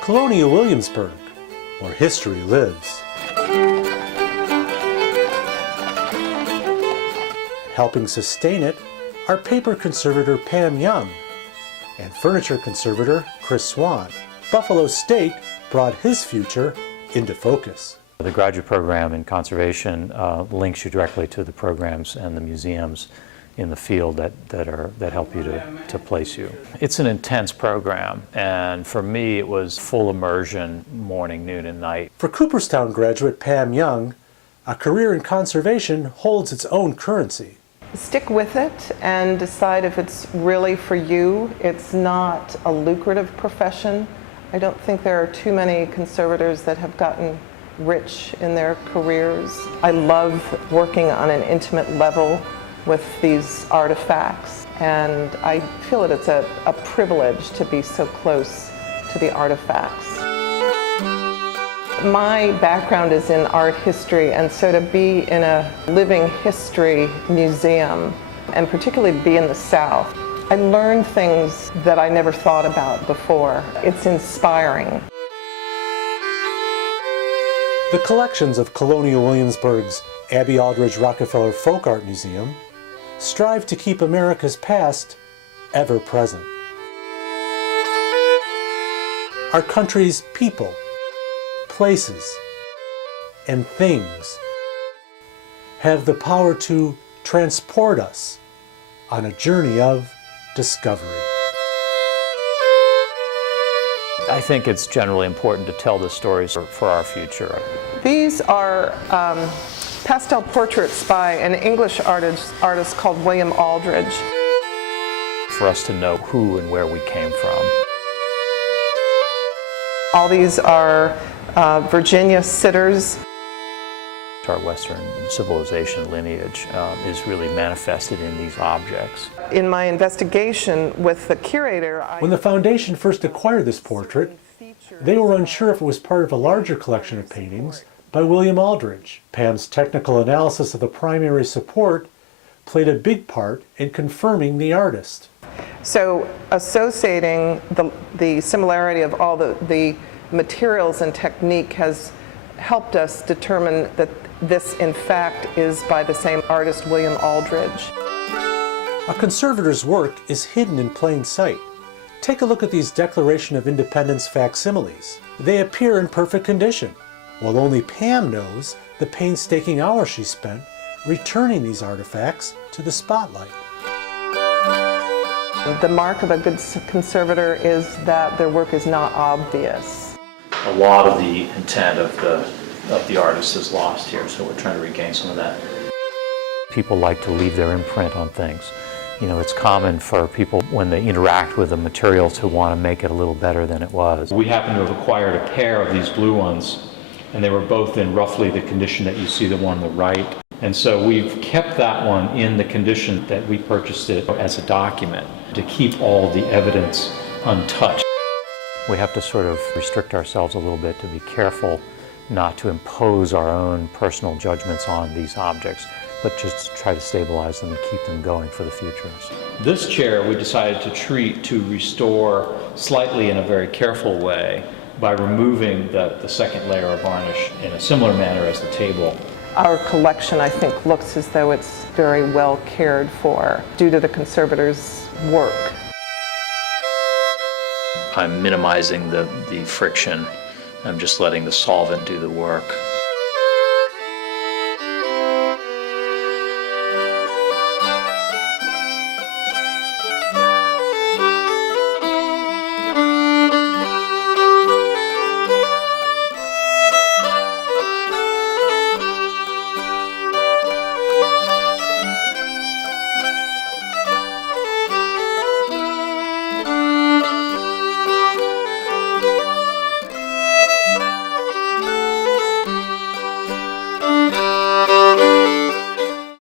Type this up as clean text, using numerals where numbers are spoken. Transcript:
Colonial Williamsburg, where history lives. Helping sustain it are paper conservator Pam Young and furniture conservator Chris Swan. Buffalo State brought his future into focus. The graduate program in conservation links you directly to the programs and the museums in the field that help you to place you. It's an intense program, and for me it was full immersion morning, noon, and night. For Cooperstown graduate Pam Young, a career in conservation holds its own currency. Stick with it and decide if it's really for you. It's not a lucrative profession. I don't think there are too many conservators that have gotten rich in their careers. I love working on an intimate level with these artifacts, and I feel that it's a privilege to be so close to the artifacts. My background is in art history, and so to be in a living history museum, and particularly be in the South, I learned things that I never thought about before. It's inspiring. The collections of Colonial Williamsburg's Abbey Aldrich Rockefeller Folk Art Museum strive to keep America's past ever present. Our country's people, places, and things have the power to transport us on a journey of discovery. I think it's generally important to tell the stories for our future. These are pastel portraits by an English artist called William Aldrich. For us to know who and where we came from. All these are Virginia sitters. Our Western civilization lineage is really manifested in these objects. In my investigation with the curator, when the foundation first acquired this portrait, they were unsure if it was part of a larger collection of paintings by William Aldrich. Pam's technical analysis of the primary support played a big part in confirming the artist. So associating the similarity of all the materials and technique has helped us determine that this, in fact, is by the same artist, William Aldrich. A conservator's work is hidden in plain sight. Take a look at these Declaration of Independence facsimiles. They appear in perfect condition, while only Pam knows the painstaking hours she spent returning these artifacts to the spotlight. The mark of a good conservator is that their work is not obvious. A lot of the intent of the artist is lost here, so we're trying to regain some of that. People like to leave their imprint on things. You know, it's common for people when they interact with the material to want to make it a little better than it was. We happen to have acquired a pair of these blue ones, and they were both in roughly the condition that you see the one on the right. And so we've kept that one in the condition that we purchased it as a document to keep all the evidence untouched. We have to sort of restrict ourselves a little bit to be careful not to impose our own personal judgments on these objects, but just try to stabilize them and keep them going for the future. This chair we decided to restore slightly in a very careful way by removing the second layer of varnish in a similar manner as the table. Our collection, I think, looks as though it's very well cared for due to the conservator's work. I'm minimizing the friction. I'm just letting the solvent do the work.